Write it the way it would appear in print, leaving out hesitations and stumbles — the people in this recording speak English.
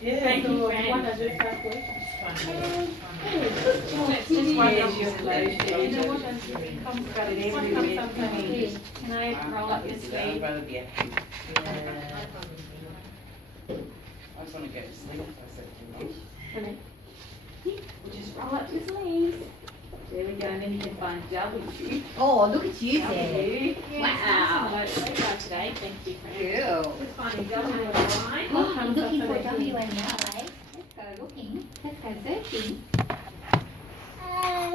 Yeah. Thank So you, what Fran. does your stuff weigh? Let's just wipe Yes, off your the lotion. And then what does it come Got it what everywhere. comes sometimes? Can I roll up your sleeve? rather be a happy. Yeah. I just want to go to sleep if I said too much. We'll just roll up your sleeves. There we go, and then you can find W. Oh, look at you there. W. Wow. Wow. Today, thank you, Fran. Ew. Just finding W on the line. Oh, Comes looking up for the W and now, eh? Let's go looking. Let's go searching.